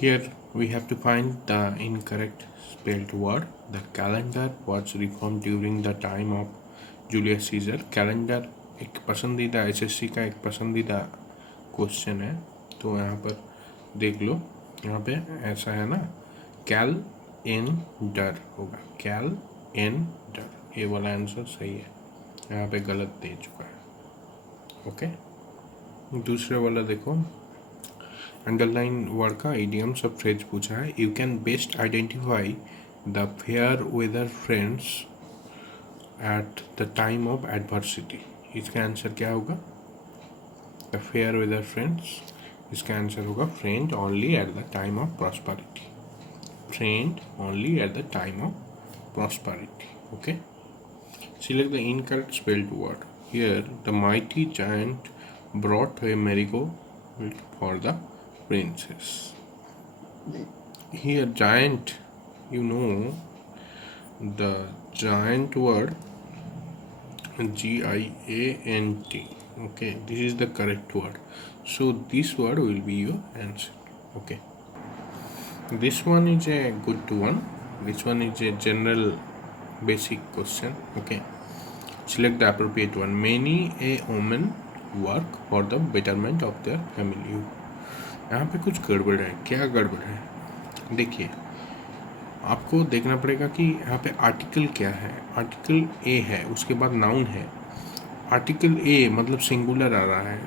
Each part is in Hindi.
Here we have to find the incorrect spelled word. The calendar was reformed during the time of Julius Caesar. Calendar एक पसंदीदा एसएससी का एक पसंदीदा क्वेश्चन है, तो यहाँ पर देख लो, यहाँ पे ऐसा है ना, कैल एन डर होगा, कैल एन डर, ये वाला आंसर सही है, यहाँ पे गलत दे चुका है। ओके, दूसरे वाला देखो, अंडरलाइन वर्ड का इडियम सब फ्रेज पूछा है। You can best identify the fair weather friends at the time of adversity. इसका आंसर क्या होगा? द फेयर वेदर फ्रेंड्स, इसका आंसर होगा friend only at the time of prosperity, friend only at the time of prosperity. Okay, select the incorrect spelled word. Here the mighty giant brought a marigold for the princess. Here giant, you know the giant word Giant. Okay, this is the correct word, so this word will be your answer. Okay, this one is a good one, this one is a general basic question. Okay, select the appropriate one. Many a woman work for the betterment of their family. यहाँ पे कुछ गड़बड़ है। क्या गड़बड़ है? देखिए, आपको देखना पड़ेगा कि यहाँ पे आर्टिकल क्या है। आर्टिकल ए है, उसके बाद नाउन है। आर्टिकल ए मतलब सिंगुलर आ रहा है,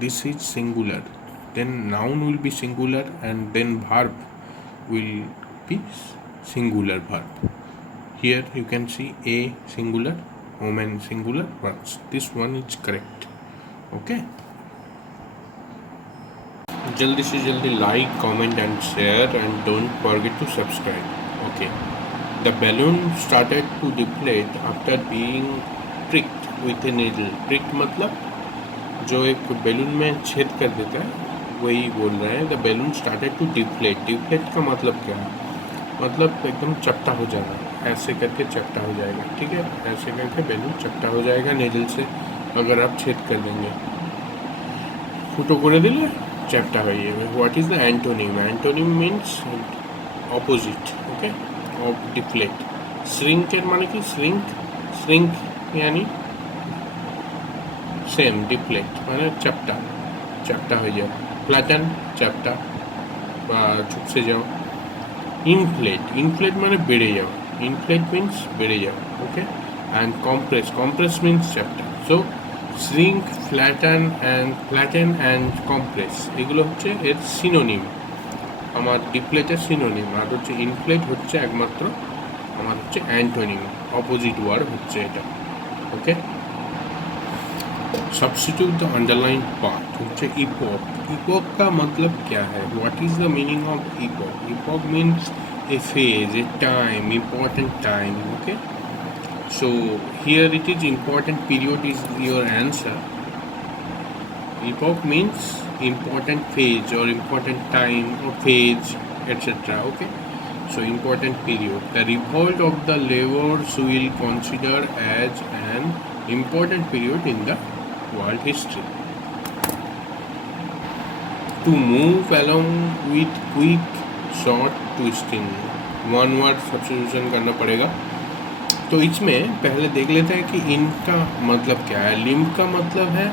this is singular, then noun will be singular and then verb will be singular verb. Here you can see a singular, woman singular, works. This one is correct. Okay. जल्दी से जल्दी like, comment and share and don't forget to subscribe. Okay. The balloon started to deflate after being pricked with a needle. Pricked मतलब जो एक बैलून में छेद कर देता है, वही बोल रहे हैं. The balloon started to deflate. Deflate का मतलब क्या है? मतलब एकदम चपटा हो जाना, ऐसे करके चपटा हो जाएगा. ठीक है, ऐसे करके बैलून चपटा हो जाएगा नेडल से अगर आप छेद कर देंगे. फुटो করে দিলে चपटा হয়ে যাবে. What is the antonym? Antonym means opposite. Okay, of deflate. Shrink এর মানে কি? শ্রিঙ্ক यानी सेम. डिफ्लेट মানে चपटा, चपटा হয়ে যাও. फ्लैटन चपटा বা ঝুঁকসে যাও. इनफ्लेट माने बेड़े जाओ. इनफ्लेट मीन्स बेड़े जाओ. Okay, and compress means chapter. So shrink, flatten and compress এগুলো হচ্ছে এর সিনোনিম. আমার ডিফ্লেটের সিনোনিম. আর হচ্ছে ইনফ্লেট হচ্ছে একমাত্র আমার হচ্ছে অ্যান্টোনিম, অপোজিট ওয়ার্ড হচ্ছে এটা. ওকে, सब्स्टिट्यूट द अंडरलाइन पार्ट होच्छे इपॉक. इपॉक का मतलब क्या है? What is the meaning of epoch? Epoch means A phase, A time, important time. Okay, so here it is important period is your answer. Epoch means important phase और इम्पॉर्टेंट टाइम और phase etcetera. Okay, so important period. The revolt of the laborers will consider as an important period in the world history. To move along with quick short twisting, one word substitution करना पड़ेगा. तो इसमें पहले देख लेते हैं कि इनका मतलब क्या है. लिम्ब का मतलब है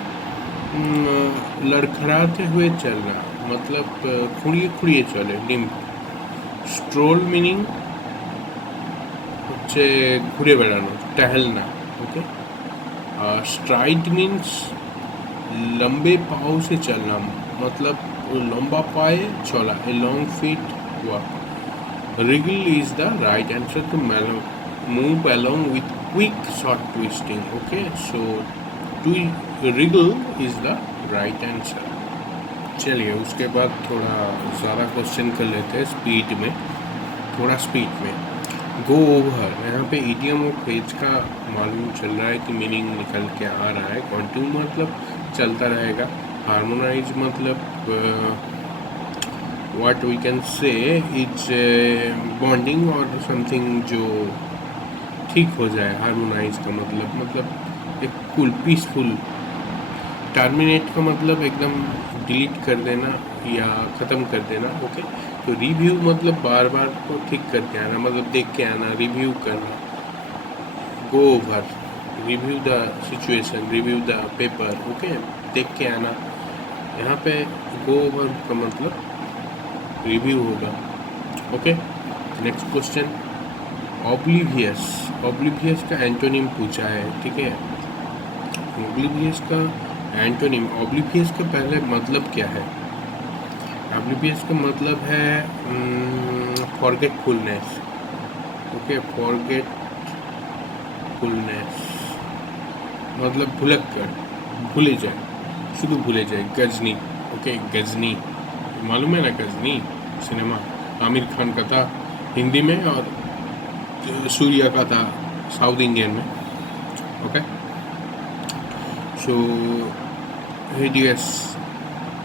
लड़खड़ाते हुए चलना, मतलब खुड़िए खुड़िए चले, लिम्ब. स्ट्रोल मीनिंग হচ্ছে ঘুরে বেড়ানো, टहलना. ओके, स्ट्राइड मीन्स लंबे पाँव से चलना, मतलब लंबा पाए चला, a long feet walk. Wriggle is the right answer to move along with quick short twisting. Okay, so to wriggle is the right answer. चलिए, उसके बाद थोड़ा ज़्यादा क्वेश्चन कर लेते हैं स्पीड में, थोड़ा स्पीड में. गो ओवर, यहाँ पे इडियम और फ्रेज का मालूम चल रहा है कि मीनिंग निकल के आ रहा है. कॉन्टिन्यू मतलब चलता रहेगा. हार्मोनाइज मतलब what we can say it's bonding और समथिंग जो ठीक हो जाए. हार्मोनाइज का मतलब एक कूल, पीसफुल टर्मिनेट का मतलब एकदम डिलीट कर देना या ख़त्म कर देना, ओके। तो रिव्यू मतलब बार बार को ठीक करके आना, मतलब देख के आना, रिव्यू करना, go over, review the situation, review the paper, okay, देख के आना। यहाँ पे गो ओवर का मतलब रिव्यू होगा, okay. Next question, oblivious. Oblivious का एंटोनिम पूछा है, ठीक है। ऑब्लिवियस का एंटोनिम, ऑब्लिवियस का पहले मतलब क्या है? ऑब्लिवियस का मतलब है फॉरगेटफुलनेस, ओके। फॉरगेटफुलनेस मतलब भुलक्कड़, भूले जाए, शुरू भूले जाए। गजनी, ओके, गजनी, मालूम है ना गजनी सिनेमा, आमिर खान का था हिंदी में और सूर्या का था साउथ इंडियन में, ओके। सो हिडियस,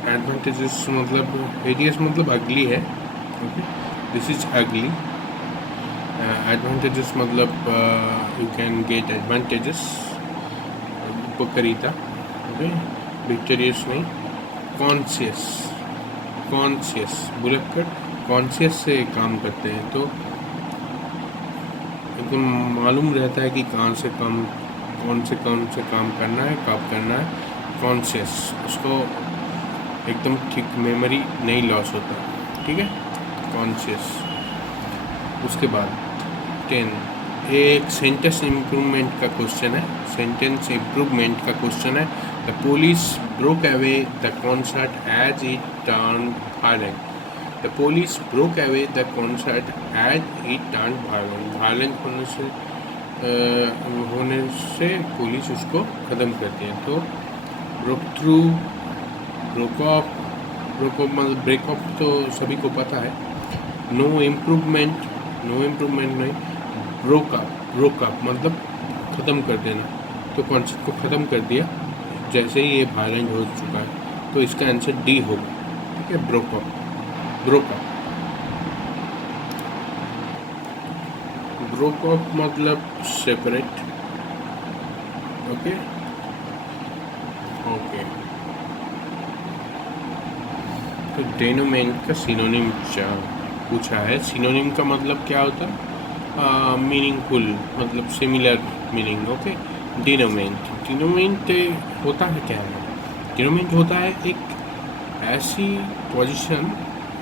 एडवांटेजेस मतलब हिडियस मतलब अगली है, okay, this is ugly. Advantages मतलब यू कैन गेट एडवांटेजेस, उपकारिता, ओके। विक्टोरियस नहीं, कॉन्शियस, कॉन्शियस, भुलक्कड़ कॉन्शियस से काम करते हैं, तो एकदम मालूम रहता है कि कहाँ से काम, कौन से काम करना है, कब करना है। कॉन्शियस, उसको एकदम ठीक मेमोरी नहीं लॉस होता, ठीक है, कॉन्शियस। उसके बाद 10, एक सेंटेंस इम्प्रूवमेंट का क्वेश्चन है, सेंटेंस इम्प्रूवमेंट का क्वेश्चन है। The police broke away the concert as it turn violent. The police broke away the concert as it turn violent. Violent होने से पुलिस उसको ख़त्म करती है। तो broke through, broke off, broke off मतलब ब्रेक ऑफ तो सभी को पता है। नो इम्प्रूवमेंट, नो इम्प्रूवमेंट नहीं, ब्रोक अप, ब्रोक अप मतलब ख़त्म कर देना। तो कॉन्सेप्ट को ख़त्म कर दिया जैसे ही ये वायलेंट हो चुका है, तो इसका आंसर डी होगा, ठीक है, broke up, broke up. Broke up मतलब सेपरेट, ओके, ओके। तो डेनोमेंट का सिनोनिम पूछा है। सिनोनिम का मतलब क्या होता है? मीनिंगफुल मतलब सिमिलर मीनिंग, ओके। डिनोमेंट, डिनोमेंट होता है क्या है? डिनोमेंट होता है एक ऐसी पोजीशन,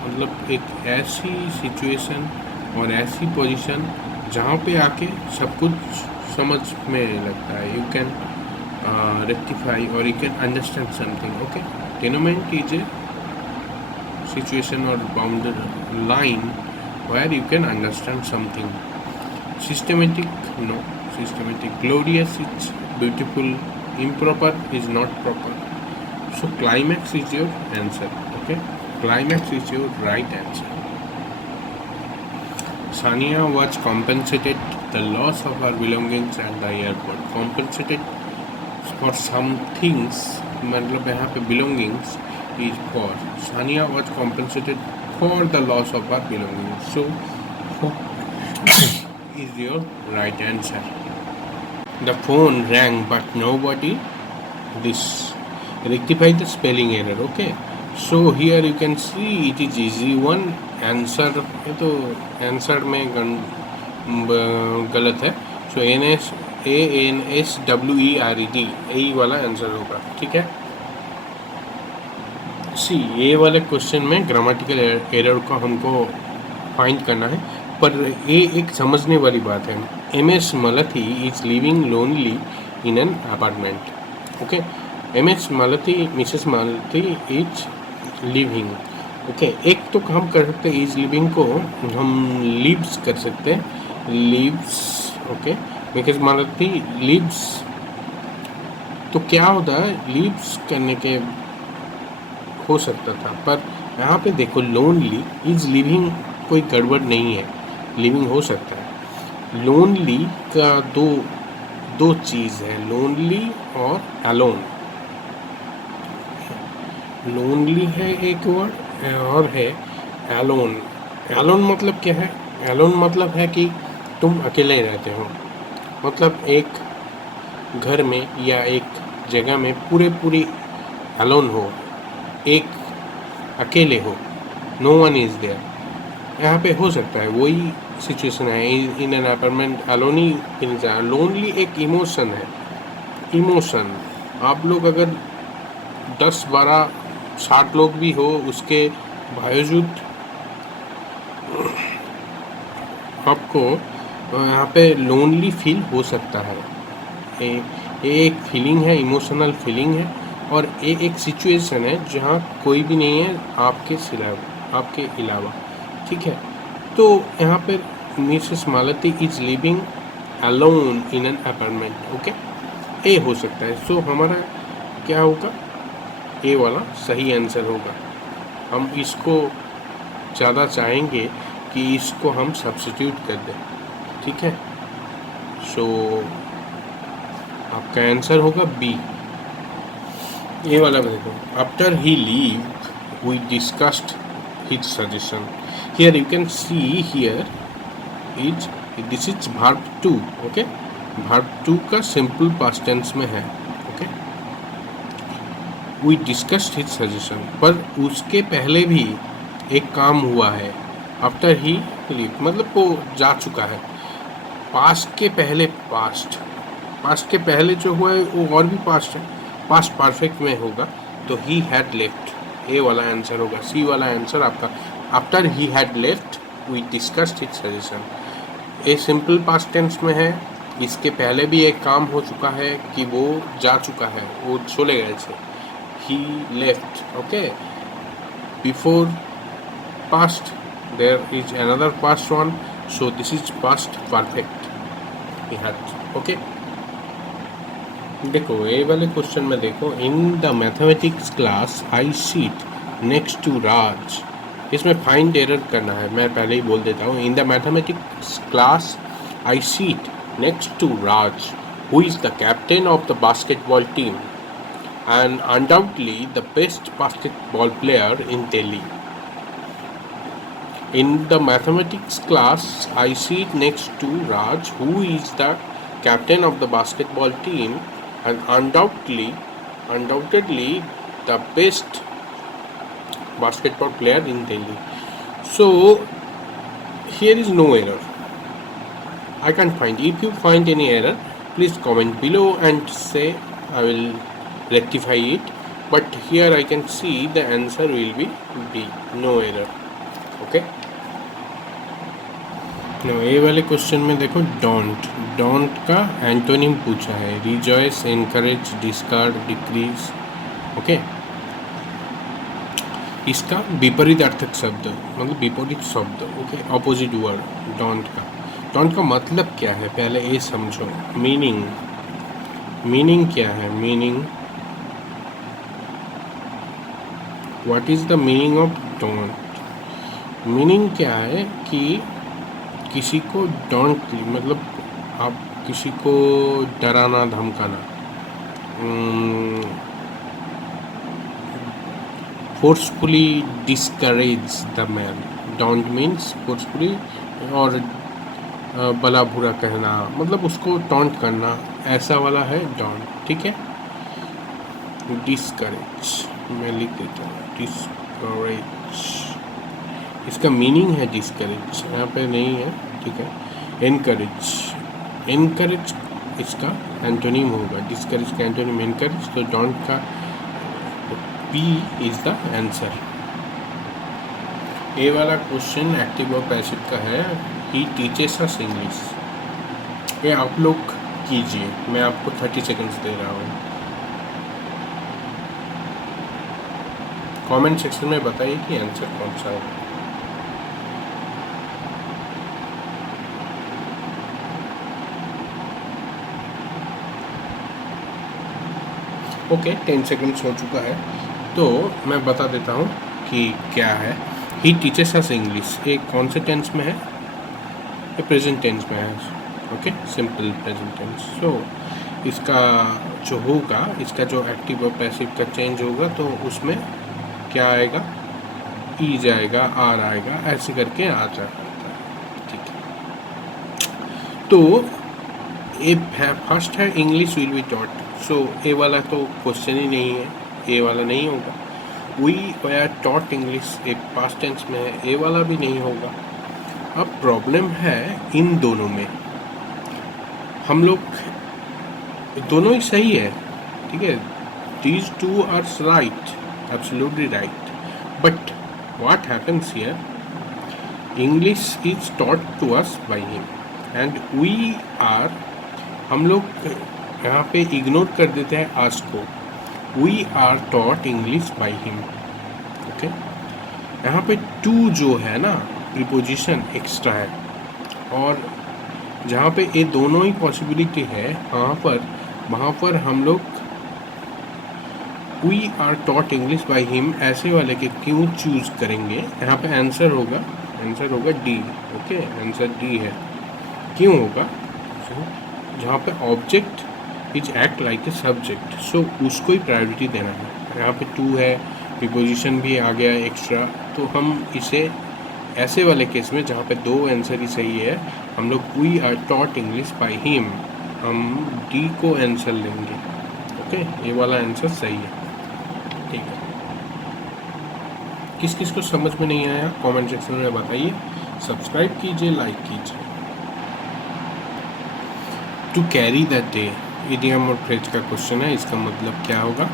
मतलब एक ऐसी सिचुएशन और ऐसी पोजीशन जहाँ पे आके सब कुछ समझ में लगता है। यू कैन रेक्टिफाई और you can understand something, okay. Denouement is a situation or bounded line where you can understand something. Systematic, no. Systematic, glorious is beautiful, improper is not proper. So climax is your answer, okay. Climax is your right answer. Sania was compensated the loss of her belongings at the airport. Compensated for some things, मतलब यहाँ पे belongings is for. Sania was compensated for the loss of her belongings. So, is your right answer. The phone rang, but nobody. This rectify the spelling error. Okay. So here you can see it is easy one. Answer ये तो answer में गलत है. So ANSWERED यही वाला आंसर होगा, ठीक है। सी, ये वाले क्वेश्चन में ग्रामेटिकल एरर का हमको फाइंड करना है, पर ये एक समझने वाली बात है। MS Malathi is living lonely in an apartment, okay. MS Malathi, Mrs Malti is living, okay. एक तो हम कर सकते हैं इज लिविंग को हम लिव्स कर सकते हैं, लिव्स, ओके। मिसेस मालती लिव्स, तो क्या होता है लिव्स करने के हो सकता था, पर यहाँ पे देखो लोनली इज लिविंग, कोई गड़बड़ नहीं है, लिविंग हो सकता है। लोनली का दो चीज़ है, लोनली और अलोन। लोनली है एक वर्ड और है अलोन। अलोन मतलब क्या है? अलोन मतलब है कि तुम अकेले रहते हो, मतलब एक घर में या एक जगह में पूरी अलोन हो, एक अकेले हो, नो वन इज देयर, यहाँ पे हो सकता है वही सिचुएशन है। इन an apartment alone he feeling है। लोनली एक इमोशन है, इमोशन। आप लोग अगर 10 12 60 लोग भी हो, उसके बावजूद आपको यहाँ पे लोनली फील हो सकता है। ये एक फीलिंग है, इमोशनल फीलिंग है, और ये एक सिचुएशन है जहाँ कोई भी नहीं है आपके अलावा, ठीक है। तो यहाँ पर Mrs Malti is living alone in an apartment, okay, A हो सकता है। सो हमारा क्या होगा, ए वाला सही आंसर होगा। हम इसको ज़्यादा चाहेंगे कि इसको हम सब्स्टिट्यूट कर दें, ठीक है। सो आपका आंसर होगा बी, ये वाला देखो। After he leave we discussed his suggestion. Here you can see here is, this is verb two, okay. Verb two का सिंपल पास्ट टेंस में है, okay. We discussed his suggestion, पर उसके पहले भी एक काम हुआ है। आफ्टर ही लीव मतलब वो जा चुका है। पास्ट के पहले, पास्ट के पहले जो हुआ है वो और भी पास्ट है, पास्ट परफेक्ट में होगा, तो ही हैड लेफ्ट, ए वाला आंसर होगा। सी वाला आंसर आपका। After he had left we discussed his suggestion, a simple past tense में है। इसके पहले भी एक काम हो चुका है कि वो जा चुका है, वो चले गए थे, he left, okay. Before past there is another past one, so this is past perfect he had, okay। देखो ये वाले क्वेश्चन में देखो, in the mathematics class I sit next to Raj, इसमें फाइंड एरर करना है, मैं पहले ही बोल देता हूँ। In the mathematics class I sit next to Raj who is the captain of the basketball team and undoubtedly the best basketball player in Delhi. In the mathematics class, I sit next to Raj, who is the captain of the basketball team and undoubtedly the best basketball player in Delhi. So here is no error. I can't find. If you find any error, please comment below and say, I will rectify it. But here I can see the answer will be B, no error, okay। No ये वाले क्वेश्चन में देखो, डोंट का एंटोनिम पूछा है, rejoice, encourage, discard, decrease, okay. इसका विपरीत अर्थक शब्द मतलब विपरीत शब्द, ओके, ऑपोजिट वर्ड डोंट का। डोंट का मतलब क्या है पहले ये समझो। मीनिंग क्या है, meaning, what is the meaning of don't. Meaning क्या है कि किसी को डोंट मतलब आप किसी को डराना धमकाना, forcefully discourage the man. Don't means forcefully, और भला बुरा कहना मतलब उसको टॉन्ट करना, ऐसा वाला है डोंट, ठीक है। डिस्करेज मैं लिख देता हूँ, डिस्करेज, इसका मीनिंग है डिस्करेज, यहाँ पे नहीं है, ठीक है। एनकरेज इसका एंटोनिम होगा, डिस्करेज का एंटोनिम एनकरेज, तो डोंट का बी इज द आंसर। ए वाला क्वेश्चन एक्टिव और पैसिव का है। ही टीचेस अस इंग्लिश, ये आप लोग कीजिए, मैं आपको 30 सेकंड्स दे रहा हूँ। कमेंट सेक्शन में बताइए कि आंसर कौन सा है। ओके, 10 सेकंड्स हो चुका है, तो मैं बता देता हूँ कि क्या है। ही टीचेस अस इंग्लिश, ये कौन से टेंस में है, ये प्रेजेंट टेंस में है, ओके, सिंपल प्रेजेंट टेंस। सो इसका जो होगा, इसका जो एक्टिव और पैसिव का चेंज होगा, तो उसमें क्या आएगा, ई जाएगा, आर आएगा, ऐसे करके आ जाता है, ठीक है। तो ये फर्स्ट है इंग्लिश विल बी टॉट, सो ए वाला तो क्वेश्चन ही नहीं है, ए वाला नहीं होगा। वी वर टॉट इंग्लिश एक पास्ट टेंस में है, ए वाला भी नहीं होगा। अब प्रॉब्लम है इन दोनों में, हम लोग दोनों ही सही है, ठीक है, these two are right, absolutely right, but what happens here, English is taught to us by him and we are, हम लोग यहाँ पे इग्नोर कर देते हैं आज को, we are taught English by him, okay. यहाँ पे to जो है ना प्रीपोजिशन एक्स्ट्रा है, और जहाँ पे ये दोनों ही पॉसिबिलिटी है वहाँ पर हम लोग we are taught English by him ऐसे वाले के क्यों चूज करेंगे। यहाँ पे आंसर होगा डी, ओके, आंसर डी है। क्यों होगा? जहाँ पे object is act like a subject, so उसको ही प्रायोरिटी देना है। यहाँ पे टू है, प्रीपोजिशन भी आ गया एक्स्ट्रा, तो हम इसे ऐसे वाले केस में जहाँ पे दो आंसर ही सही है, हम लोग we are taught English by him, हम डी को आंसर लेंगे, ओके। ये वाला आंसर सही है, ठीक है। किस किस को समझ में नहीं आया कमेंट सेक्शन में बताइए, सब्सक्राइब कीजिए, लाइक कीजिए। To carry that day idiom और फ्रेज का क्वेश्चन है, इसका मतलब क्या होगा?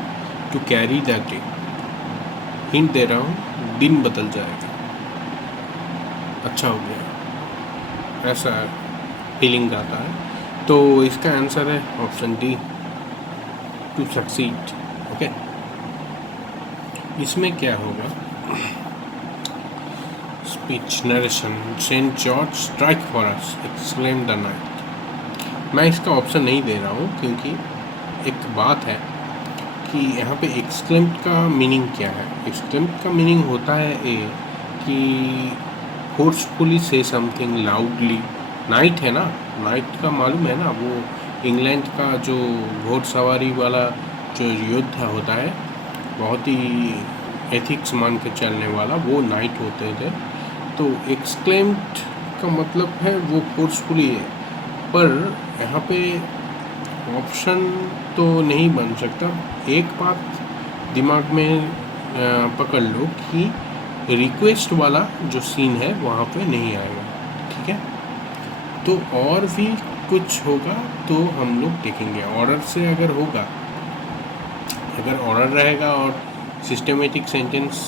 To carry that day, hint दे रहा हूँ, दिन बदल जाएगा, अच्छा हो गया, ऐसा फीलिंग आता है। तो इसका आंसर है option D, to succeed, okay. इसमें क्या होगा? Speech narration, Saint George strike for us, exclaim the knight. मैं इसका ऑप्शन नहीं दे रहा हूँ क्योंकि एक बात है कि यहाँ पे एक्सक्लेम का मीनिंग क्या है। एक्सक्लेम का मीनिंग होता है ये कि फोर्सफुली से समथिंग लाउडली। नाइट है ना, नाइट का मालूम है ना, वो इंग्लैंड का जो घोड़सवारी वाला जो योद्धा होता है, बहुत ही एथिक्स मान के चलने वाला, वो नाइट होते थे। तो एक्सक्लेम्ड का मतलब है वो फोर्सफुली है, पर यहाँ पे ऑप्शन तो नहीं बन सकता। एक बात दिमाग में पकड़ लो कि रिक्वेस्ट वाला जो सीन है वहाँ पे नहीं आएगा, ठीक है। तो और भी कुछ होगा तो हम लोग देखेंगे। ऑर्डर से अगर होगा, अगर ऑर्डर रहेगा और सिस्टमेटिक सेंटेंस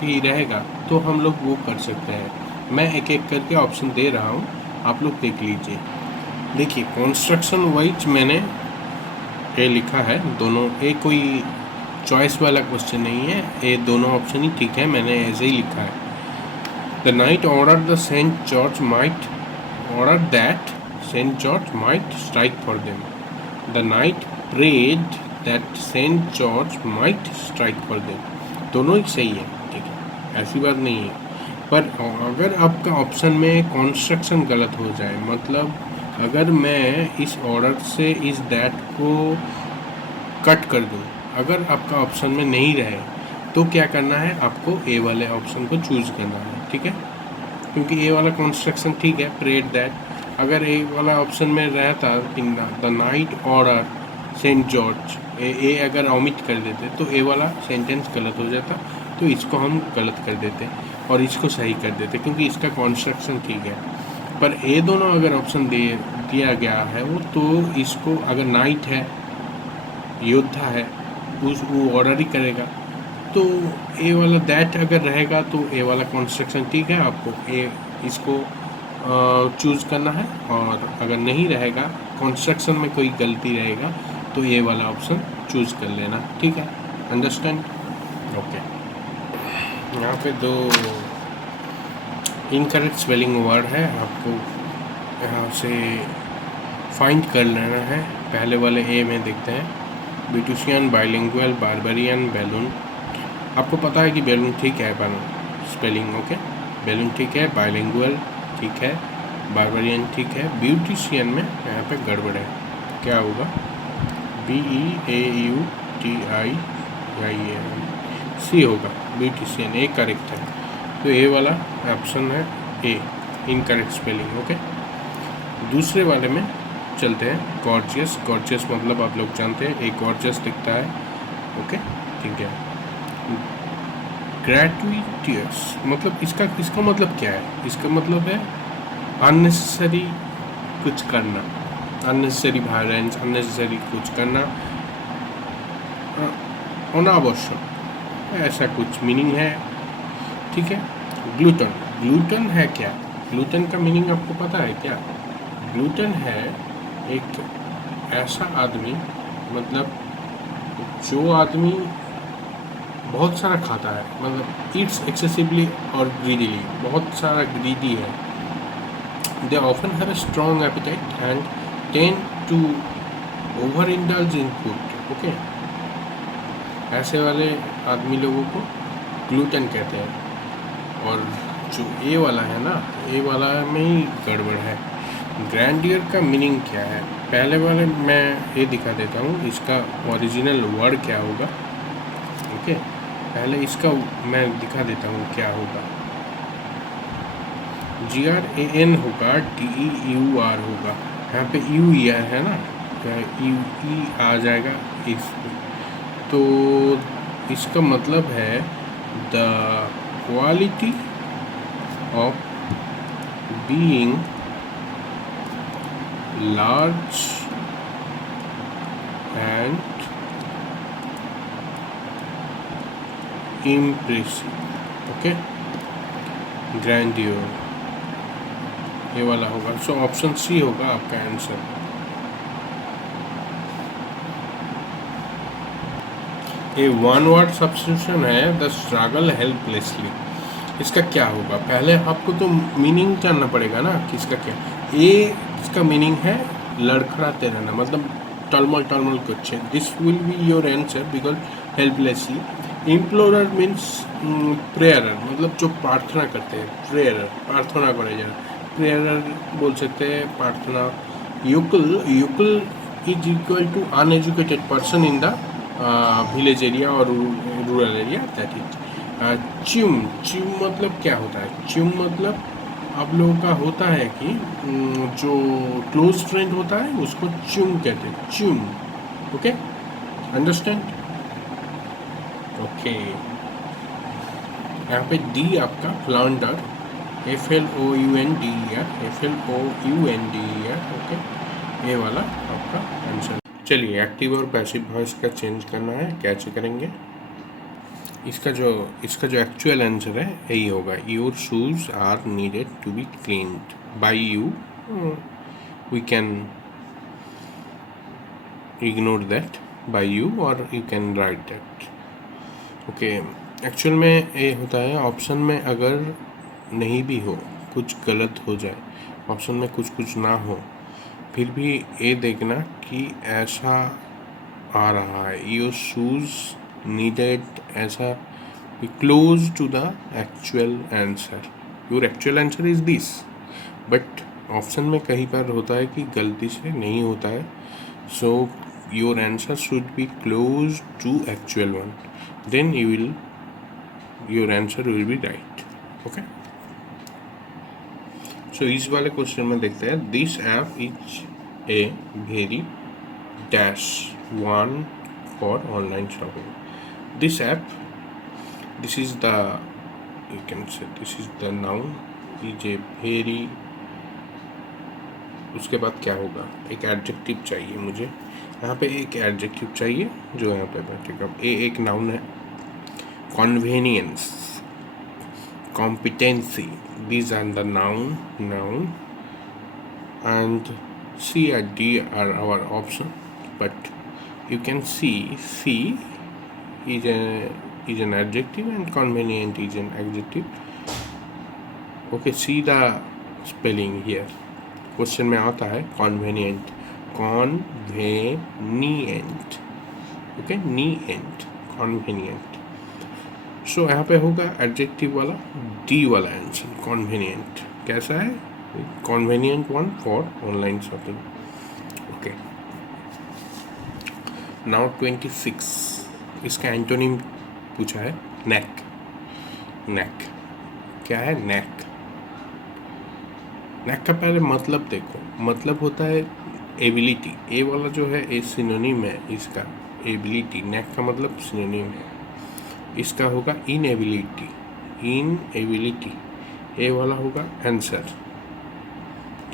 भी रहेगा तो हम लोग वो कर सकते हैं। मैं एक एक करके ऑप्शन दे रहा हूँ, आप लोग देख लीजिए। देखिए कंस्ट्रक्शन वाइज मैंने ये लिखा है, दोनों, ये कोई चॉइस वाला क्वेश्चन नहीं है, ये दोनों ऑप्शन ही ठीक है, मैंने ऐसे ही लिखा है। The knight order the Saint George might order that Saint George might strike for them. The knight prayed that Saint George might strike for them. दोनों ही सही है, ठीक है, ऐसी बात नहीं है। पर अगर आपका ऑप्शन में कॉन्स्ट्रक्शन गलत हो जाए, मतलब अगर मैं इस ऑर्डर से इस दैट को कट कर दूं, अगर आपका ऑप्शन में नहीं रहे तो क्या करना है, आपको ए वाले ऑप्शन को चूज करना है, ठीक है। क्योंकि ए वाला कॉन्स्ट्रक्शन ठीक है, प्रेड दैट, अगर ए वाला ऑप्शन में रहता the knight order Saint George, A अगर ओमिट कर देते तो ए वाला सेंटेंस गलत हो जाता, तो इसको हम गलत कर देते और इसको सही कर देते क्योंकि इसका कॉन्स्ट्रक्शन ठीक है। पर ये दोनों अगर ऑप्शन दिया गया है वो, तो इसको अगर नाइट है, योद्धा है, वो ऑर्डर ही करेगा। तो ए वाला दैट अगर रहेगा तो ए वाला कॉन्स्ट्रक्शन ठीक है, आपको ए इसको चूज़ करना है, और अगर नहीं रहेगा, कॉन्स्ट्रक्शन में कोई गलती रहेगा, तो ये वाला ऑप्शन चूज़ कर लेना, ठीक है। अंडरस्टैंड? ओके। यहाँ पे दो इनकरेक्ट स्पेलिंग वर्ड है, आपको यहाँ से फाइंड कर लेना है। पहले वाले ए में देखते हैं, ब्यूटिशियन, बाइलिंगुअल, बारबेरियन, बैलून। आपको पता है कि बैलून ठीक है, स्पेलिंग ओके, बैलून ठीक है, बाइलिंगुअल ठीक है, बारबेरियन ठीक है। ब्यूटिशियन में यहाँ पे गड़बड़ है, क्या होगा? BEAUTICI होगा, ब्यूटिशियन, ए करेक्ट है। तो ए वाला ऑप्शन है ए, इनकरेक्ट स्पेलिंग, ओके। दूसरे वाले में चलते हैं, गॉर्जियस। गॉर्जियस मतलब आप लोग जानते हैं, एक गॉर्जियस दिखता है, ओके। ठीक है। ग्रेटुइटियस मतलब इसका मतलब क्या है? इसका मतलब है अननेसेसरी कुछ करना, अननेसेसरी वायलेंस, अननेसेसरी कुछ करना, अनावश्यक, ऐसा कुछ मीनिंग है। ठीक है। ग्लूटन, ग्लूटन है क्या? ग्लूटन का मीनिंग आपको पता है क्या? ग्लूटन है एक ऐसा आदमी, मतलब जो आदमी बहुत सारा खाता है, मतलब ईट्स एक्सेसिवली और ग्रीडीली, बहुत सारा ग्रीडी है। They often have a strong appetite and tend to over indulge in food. Okay, ऐसे वाले आदमी लोगों को ग्लूटन कहते हैं। और जो ए वाला है ना, ए वाला में ही गड़बड़ है। ग्रैंडियर का मीनिंग क्या है? पहले वाले मैं ये दिखा देता हूँ, इसका ओरिजिनल वर्ड क्या होगा। ओके, पहले इसका मैं दिखा देता हूँ क्या होगा। GRAN होगा, DEUR होगा। यहाँ पे यू है ना, यू ई आ जाएगा इसमें। तो इसका मतलब है the quality of being large and impressive. Okay, grandeur ये वाला होगा। सो ऑप्शन सी होगा आपका आंसर। ये वन वर्ड सब्स्टिट्यूशन है, द स्ट्रगल हेल्पलेसली। इसका क्या होगा? पहले आपको तो मीनिंग जानना पड़ेगा ना कि इसका क्या। ये इसका मीनिंग है लड़खड़ाते रहना, मतलब टलमल टलमल कुछ। This will be your answer because helplessly. Implorer means prayer, मतलब जो प्रार्थना करते हैं, प्रेयरर प्रार्थना करे जाना, प्रेयरर बोल सकते हैं, प्रार्थना। Yokel is equal to uneducated person in the village area और rural area, that is. Chum, chum मतलब क्या होता है? च्यूम मतलब आप लोगों का होता है कि जो क्लोज फ्रेंड होता है उसको च्यूम कहते हैं, च्यूम। Okay, understand? ओके, यहाँ पे डी आपका फ्लाउंडर, FLOUNDER, FLOUNDER। ओके, ये वाला आपका आंसर। चलिए, एक्टिव और पैसिव वॉइस का चेंज करना है, कैसे करेंगे? इसका जो एक्चुअल आंसर है यही होगा। Your shoes are needed to be cleaned by you. We can ignore that by you, और you can write that. Okay, actual में ये होता है ऑप्शन में अगर नहीं भी हो, कुछ गलत हो जाए, ऑप्शन में कुछ ना हो, फिर भी ये देखना कि ऐसा आ रहा है, योर शूज नीडेड, ऐसा be close to the actual answer. Your actual answer is this, but option में कहीं पर होता है कि गलती से नहीं होता है, so your answer should be close to actual one, then your answer will be right. Okay, so इस वाले क्वेश्चन में देखते हैं। This app is a very dash one for online shopping. This app, this is the, you can say this is the noun, is a very, उसके बाद क्या होगा? एक एडजेक्टिव चाहिए मुझे, यहाँ पे एक एडजेक्टिव चाहिए जो यहाँ पे बैठेगा। एक नाउन है, convenience, competency, these are the noun, and C and D are our option, but you can see is an adjective and convenient is an adjective. Okay, see the spelling here. Question में आता है convenient, ओके, नीएंट, convenient. सो यहाँ पे होगा एडजेक्टिव वाला डी वाला आंसर, कॉन्वेनियंट। कैसा है? Convenient one for online shopping. Okay, now 26, इसका एंटोनिम पूछा है, नेक। नेक क्या है? नेक, नेक का पहले मतलब देखो। मतलब होता है एबिलिटी, ए वाला जो है ए सिनोनिम है इसका, एबिलिटी। नेक का मतलब सिनोनिम है, इसका होगा इनएबिलिटी, इनएबिलिटी, ए वाला होगा आंसर।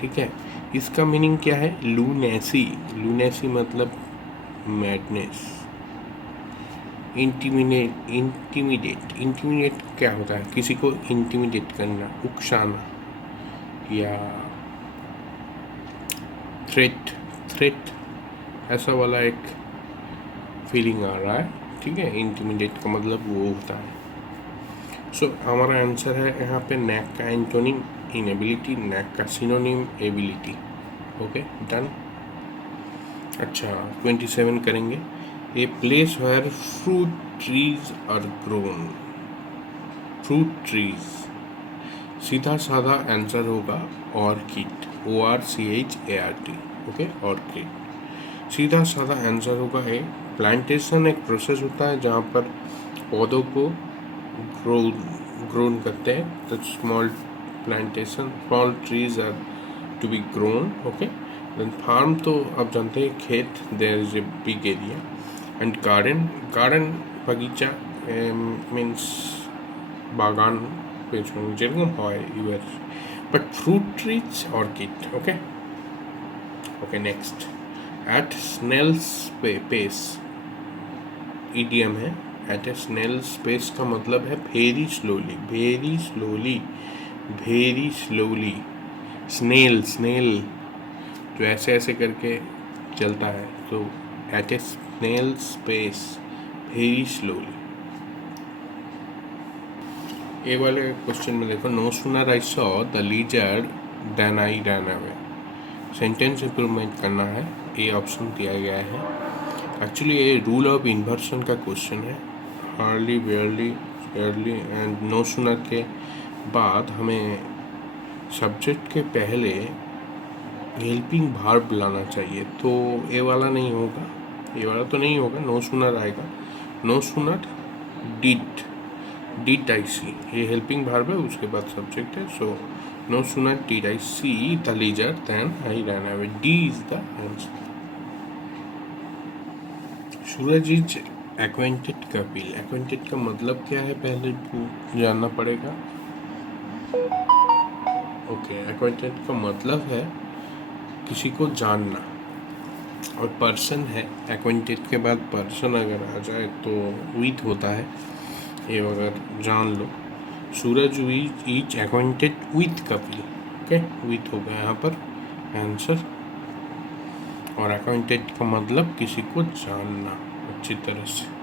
ठीक है, इसका मीनिंग क्या है? लूनेसी, लूनेसी मतलब मैडनेस। इंटिमिडेट, इंटिमिडेट, इंटिमिडेट क्या होता है? किसी को इंटिमिडेट करना, उकसाना, या थ्रेट, थ्रेट ऐसा वाला एक फीलिंग आ रहा है। ठीक है, इंटिमिडेट का मतलब वो होता है। सो हमारा आंसर है यहाँ पे नैक का एंटोनिम इनएबिलिटी, नैक का सिनोनिम एबिलिटी। Okay, done. अच्छा, 27 करेंगे। A place where fruit trees are grown, fruit trees, सीधा साधा आंसर होगा ऑर्किड, ORCHART। ओके, ऑर्किड सीधा साधा आंसर होगा ए। प्लांटेशन एक प्रोसेस होता है जहाँ पर पौधों को ग्रोन करते हैं, तो small plantation, small trees are to be grown. Okay, then farm तो आप जानते हैं खेत, there is a big area, and garden, garden बगीचा मीन्स बागान যেরকম হয় ইউএস, but fruit trees orchard. Okay okay, next. At snail's pace, idiom है। एट ए स्नेल्स पेस का मतलब है very slowly, very slowly, very slowly. Snail, snail तो ऐसे ऐसे करके चलता है, तो at a snail's pace, very slowly. ये वाले क्वेश्चन में देखो, no sooner I saw the lizard than I ran away. Sentence improvement करना है, ये ऑप्शन दिया गया है। एक्चुअली ये रूल ऑफ इन्वर्सन का क्वेश्चन है। Hardly, barely, early and no sooner के बाद हमें सब्जेक्ट के पहले हेल्पिंग वर्ब लाना चाहिए, तो ये वाला नहीं होगा, ये वाला तो नहीं होगा, नो सूनर आएगा। No sooner did, did I see, ये हेल्पिंग वर्ब है, उसके बाद सब्जेक्ट है। So no sooner did I see the lizard than I ran away. D is the answer. Suraj is acquainted Kapil, acquainted का मतलब क्या है पहले जानना पड़ेगा। ओके, एक्वेंटेड का मतलब है किसी को जानना, और पर्सन है, एक्वेंटेड के बाद पर्सन अगर आ जाए तो विथ होता है, ये अगर जान लो। Suraj is acquainted with Kapil. Okay, with होगा यहाँ पर आंसर, और एक्वेंटेड का मतलब किसी को जानना अच्छी तरह से।